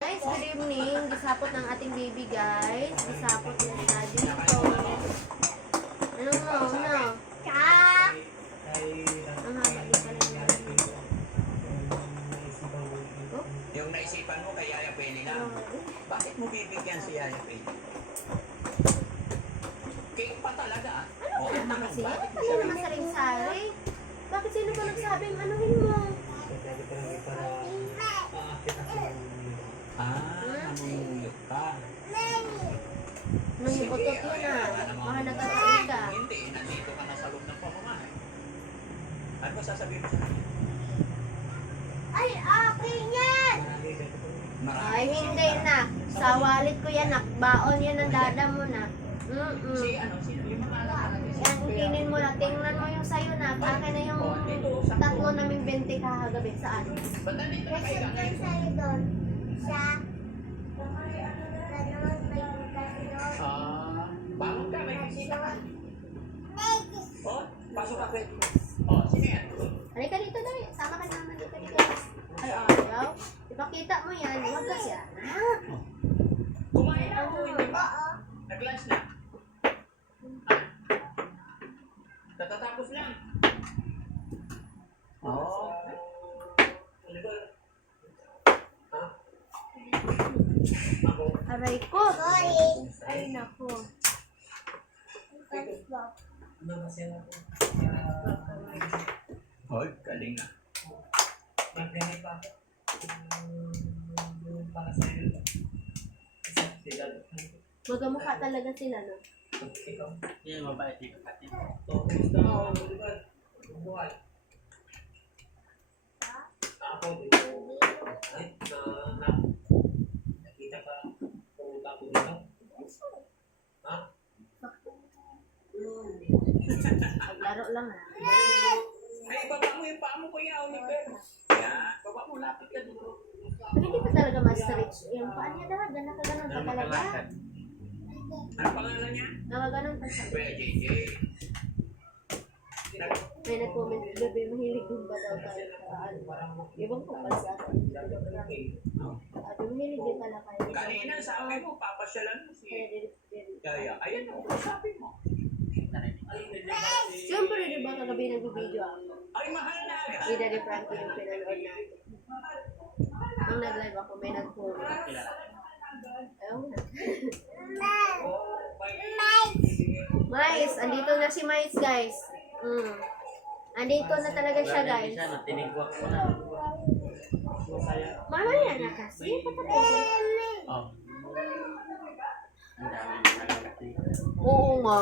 Guys, good evening. Gisapot ng ating baby, guys. Gisapot niya siya dito. Ano mo? Ano? Ang haba din pala yung oh? Yung naisipan mo kay Yaya Penny lang. Bakit mo bibigyan si Yaya Penny? Cake pa talaga. Ano ka naman kasi? Ano naman saring-sari? Bakit sino ba nagsabing anuhin mo? Namuyuyok ka. Nung utot yun ah. Baka nagkakain ka. Hindi, nandito ka na sa loob ng pamamahay. Ano ba sasabihin mo sa kanya? Ay, akin yan! Marami. Ay, hindi na. Sa wallet ko yan, baon yan ang dada mo na. Si ano, yung mga alam Yan, tingin mo na. Tingnan mo yung sayo na. Akin na yung tatlo naming 20 kahagabi. Saan? Ba't nandito na kayo ngayon? Bangon ka, may bisita ka. Oh, pasok ka, Fred. Oh, sino yan? Halika dito, Day. Sama ka naman dito. Ay, ayaw. Ipakita mo yan. Huwag ka siya. Kumain na ako, hindi ba? Nag-lunch na. Tatatapos lang. Oo. Aray ko. Ay, nako. Hoy, galing na. Magamukha talaga sila, no? Yan, mabait yung kapatid. Maglaro lang, ha? Ay, baba mo yung paa mo, kuya, Oliver. Yan, baba mo, lapit ka dito. Pero hindi pa talaga ma-stretch. Yung paa niya daw, gano'n ka gano'n pa talaga. Ano pangalan niya? Nakaganon pa siya. Kuya JJ. May nag-comment, gabi, mahilig din ba daw tayo sa ano? Ibang ko pa sa atin. Ate, mahilig din pala kayo. Kanina, sabi mo, papasyalan mo si Kaya din. Yaya. Ayan, ako, sabi mo. Siyempre, di ba, kagabi nag-video ako. Ay, mahal na. Si Daddy Frankie yung pinanood natin. Nung nag-live ako, may nag-comment. Ayaw na. Mais, andito na si Mais, guys. Andito na talaga siya, guys. Tinigwak ko na. Mamaya na kasi. Patapusin. Oh. Oo nga.